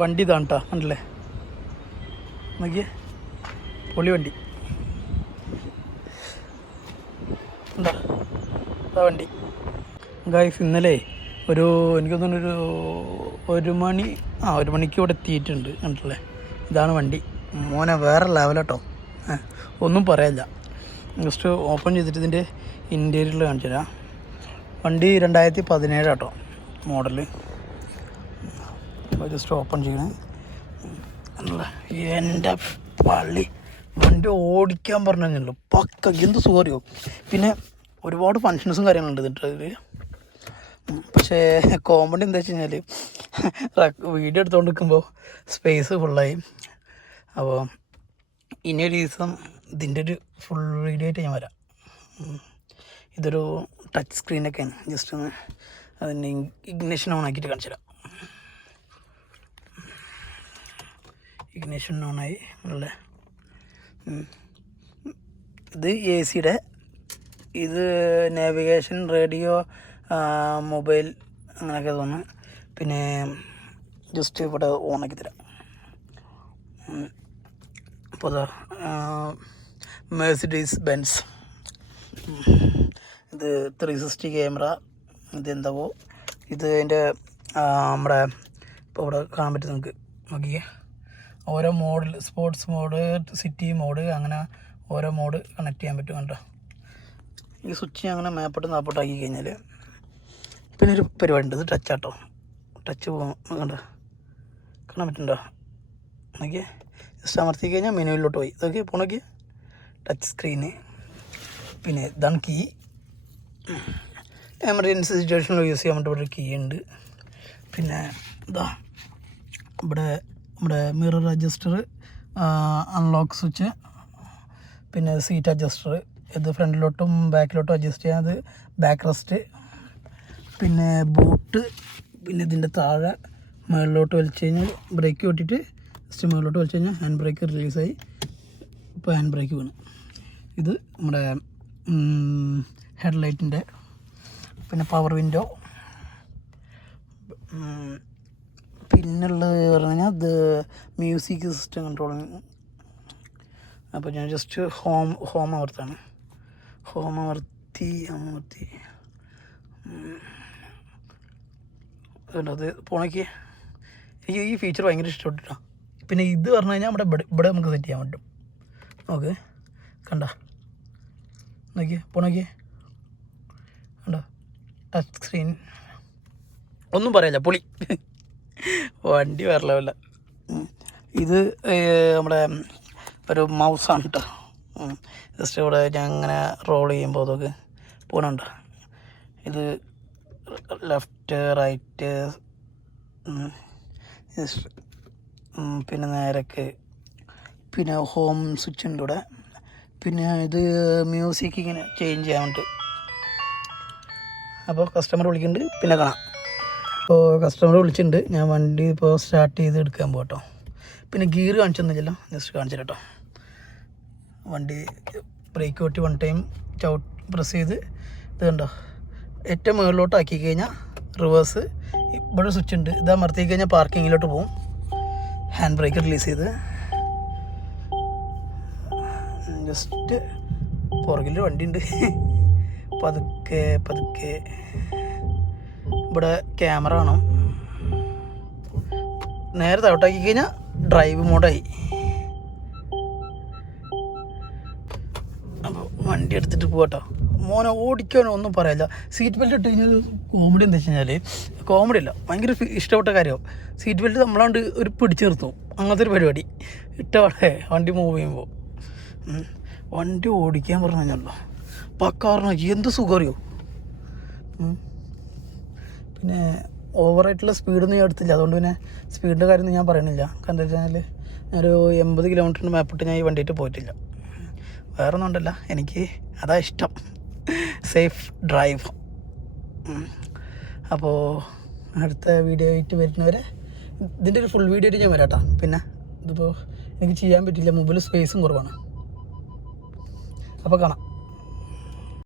വണ്ടി ഇതാണ് കേട്ടോ, കണ്ടല്ലേ നോക്കിയേ, പൊളി വണ്ടി എന്താ വണ്ടി ഗായ്സ്. ഇന്നലെ എനിക്ക് തോന്നുന്നൊരു ഒരു മണിക്ക് ഇവിടെ എത്തിയിട്ടുണ്ട്, കണ്ടല്ലേ ഇതാണ് വണ്ടി. മോനെ വേറെ ലെവലാട്ടോ, ഒന്നും പറയാനില്ല. ജസ്റ്റ് ഓപ്പൺ ചെയ്തിട്ട് ഇതിൻ്റെ ഇൻറ്റീരിയറിൽ കാണിച്ചു തരാം. വണ്ടി 2017 കേട്ടോ മോഡല്. ജസ്റ്റ് ഓപ്പൺ ചെയ്യണേ. എൻ്റെ പള്ളി വണ്ടി ഓടിക്കാൻ പറഞ്ഞല്ലോ, പക്ക എന്ത് സുഖറിയോ. പിന്നെ ഒരുപാട് ഫങ്ഷൻസും കാര്യങ്ങളുണ്ട് ഇതിൻ്റെ. പക്ഷേ കോമഡി എന്താ വെച്ച് കഴിഞ്ഞാൽ വീഡിയോ എടുത്തുകൊണ്ട് നിൽക്കുമ്പോൾ സ്പേസ് ഫുള്ളായി. അപ്പോൾ ഇനിയൊരു ദിവസം ഇതിൻ്റെ ഒരു ഫുൾ വീഡിയോ ആയിട്ട് ഞാൻ വരാം. ഇതൊരു ടച്ച് സ്ക്രീനൊക്കെയാണ്. ജസ്റ്റ് ഒന്ന് അതിൻ്റെ ഇഗ്നിഷൻ ഓൺ ആക്കിയിട്ട് കാണിച്ചു തരാം. ഇഗ്നിഷൻ ഓണായി. നല്ല ഇത് AC-യുടെ, ഇത് നാവിഗേഷൻ, റേഡിയോ, മൊബൈൽ അങ്ങനെയൊക്കെ തോന്നുന്നു. പിന്നെ ജസ്റ്റ് ഇവിടെ ഓണാക്കി തരാം. അപ്പോൾ അതാ മെഴ്സിഡീസ് ബെൻസ്. ഇത് 360 ക്യാമറ. ഇതെന്താവോ ഇത് അതിൻ്റെ നമ്മുടെ ഇപ്പോൾ ഇവിടെ കാണാൻ പറ്റും നിങ്ങൾക്ക്. നോക്കിയേ, ഓരോ മോഡിൽ സ്പോർട്സ് മോഡ്, സിറ്റി മോഡ്, അങ്ങനെ ഓരോ മോഡ് കണക്ട് ചെയ്യാൻ പറ്റും. കണ്ടോ ഈ സ്വിച്ച് അങ്ങനെ മേപ്പോട്ട് നാപ്പോട്ടാക്കി കഴിഞ്ഞാൽ പിന്നെ ഒരു പരിപാടി ഉണ്ട്. ഇത് ടച്ചാട്ടോ, ടച്ച് പോകും. കണ്ടോ കാണാൻ പറ്റുന്നുണ്ടോ? നോക്കിയേ, ജസ്റ്റ് അമർത്തി കഴിഞ്ഞാൽ മെനുവിലോട്ട് പോയി. ഇതൊക്കെ പോണോക്കി ടച്ച് സ്ക്രീന്. പിന്നെ ഇതാണ് കീ. എമർജൻസി സിറ്റുവേഷനിൽ യൂസ് ചെയ്യാൻ വേണ്ടി ഒരു കീ ഉണ്ട്. പിന്നെ ഇതാ ഇവിടെ നമ്മുടെ മിറർ അഡ്ജസ്റ്റർ, അൺലോക്ക് സ്വിച്ച്, പിന്നെ സീറ്റ് അഡ്ജസ്റ്റർ. ഇത് ഫ്രണ്ടിലോട്ടും ബാക്കിലോട്ടും അഡ്ജസ്റ്റ് ചെയ്യാൻ. അത് ബാക്ക് റെസ്റ്റ്. പിന്നെ ബൂട്ട്. പിന്നെ ഇതിൻ്റെ താഴെ മുകളിലോട്ട് വലിച്ചു കഴിഞ്ഞാൽ ബ്രേക്ക് പൊട്ടിയിട്ട് ജസ്റ്റ് മുകളിലോട്ട് വലിച്ചു കഴിഞ്ഞാൽ ഹാൻഡ് ബ്രേക്ക് റിലീസായി. ഇപ്പോൾ ഹാൻഡ് ബ്രേക്ക് വീണു. ഇത് നമ്മുടെ ഹെഡ്ലൈറ്റിൻ്റെ. പിന്നെ പവർ വിൻഡോ. പിന്നുള്ളത് പറഞ്ഞു കഴിഞ്ഞാൽ ഇത് മ്യൂസിക് സിസ്റ്റം കൺട്രോളിങ്. അപ്പോൾ ഞാൻ ജസ്റ്റ് ഹോം അമർത്താണ്. ഹോം അമർത്തി അത് പോണേക്ക് എനിക്ക് ഈ ഫീച്ചർ ഭയങ്കര ഇഷ്ടപ്പെട്ടിട്ടാണ്. പിന്നെ ഇത് പറഞ്ഞു കഴിഞ്ഞാൽ ഇവിടെ നമുക്ക് സെറ്റ് ചെയ്യാൻ പറ്റും. നോക്ക് കണ്ട, നോക്കിയേ പോണോക്കിയേ, കണ്ടോ ടച്ച് സ്ക്രീൻ. ഒന്നും പറയാല്ല, പൊളി വണ്ടി വേറെ ലെവല. ഇത് നമ്മുടെ ഒരു മൗസാണ് കേട്ടോ. ജസ്റ്റ് ഇവിടെ ഞാൻ അങ്ങനെ റോൾ ചെയ്യുമ്പോൾ അതൊക്കെ പോകണുണ്ടോ. ഇത് ലെഫ്റ്റ് റൈറ്റ്, പിന്നെ നേരക്ക്. പിന്നെ ഹോം സ്വിച്ച് ഉണ്ട് ഇവിടെ. പിന്നെ ഇത് മ്യൂസിക് ഇങ്ങനെ ചേഞ്ച് ചെയ്യാൻ വേണ്ടി. അപ്പോൾ കസ്റ്റമർ വിളിക്കുന്നുണ്ട്, പിന്നെ കാണാം. അപ്പോൾ കസ്റ്റമർ വിളിച്ചിട്ടുണ്ട്, ഞാൻ വണ്ടി ഇപ്പോൾ സ്റ്റാർട്ട് ചെയ്ത് എടുക്കാൻ പോകട്ടോ. പിന്നെ ഗിയർ കാണിച്ചൊന്നുമില്ലല്ലോ, ജസ്റ്റ് കാണിച്ചു കേട്ടോ. വണ്ടി ബ്രേക്ക് പൊട്ടി 1 ടൈം പ്രസ് ചെയ്ത് ഇത് കണ്ടോ ഏറ്റവും മുകളിലോട്ട് ആക്കി കഴിഞ്ഞാൽ റിവേഴ്സ്. ഇവിടെ സ്വിച്ച് ഉണ്ട്, ഇത് അമർത്തി കഴിഞ്ഞാൽ പാർക്കിങ്ങിലോട്ട് പോകും. ഹാൻഡ് ബ്രേക്ക് റിലീസ് ചെയ്ത് ജസ്റ്റ് പുറകിൽ വണ്ടി ഉണ്ട്. പതുക്കെ ഇവിടെ ക്യാമറ കാണും. നേരെ താഴോട്ടാക്കി കഴിഞ്ഞാൽ ഡ്രൈവ് മോഡായി. അപ്പോൾ വണ്ടി എടുത്തിട്ട് പോകട്ടോ. മോനെ ഓടിക്കാനോ ഒന്നും പറയില്ല. സീറ്റ് ബെൽറ്റ് ഇട്ട് കഴിഞ്ഞാൽ കോമഡി എന്താ വെച്ച് കഴിഞ്ഞാൽ, കോമഡി അല്ല, ഭയങ്കര ഇഷ്ടപ്പെട്ട കാര്യമാവും. സീറ്റ് ബെൽറ്റ് നമ്മളാണ്ട് ഒരു പിടിച്ച് നിർത്തും, അങ്ങനത്തെ ഒരു പരിപാടി ഇട്ടവിടെ വണ്ടി മൂവ് ചെയ്യുമ്പോൾ. വണ്ടി ഓടിക്കാൻ പറഞ്ഞു കഴിഞ്ഞല്ലോ പക്കാറിനോ എന്ത് സുഖം അറിയോ. പിന്നെ ഓവറായിട്ടുള്ള സ്പീഡൊന്നും ഞാൻ എടുത്തില്ല, അതുകൊണ്ട് പിന്നെ സ്പീഡിൻ്റെ കാര്യമൊന്നും ഞാൻ പറയണില്ല. കാരണം എന്താ വെച്ചാൽ ഞാനൊരു 80 കിലോമീറ്ററിൻ്റെ മേപ്പിട്ട് ഞാൻ ഈ വണ്ടിയിട്ട് പോയിട്ടില്ല. വേറെ ഒന്നും ഉണ്ടല്ല, എനിക്ക് അതാ ഇഷ്ടം, സേഫ് ഡ്രൈവ്. അപ്പോൾ അടുത്ത വീഡിയോ ആയിട്ട് വരുന്നവരെ ഇതിൻ്റെ ഒരു ഫുൾ വീഡിയോ ആയിട്ട് ഞാൻ വരാം കേട്ടോ. പിന്നെ ഇതിപ്പോൾ എനിക്ക് ചെയ്യാൻ പറ്റില്ല, മൊബൈൽ സ്പേസും കുറവാണ്. അപ്പോൾ കാണാം.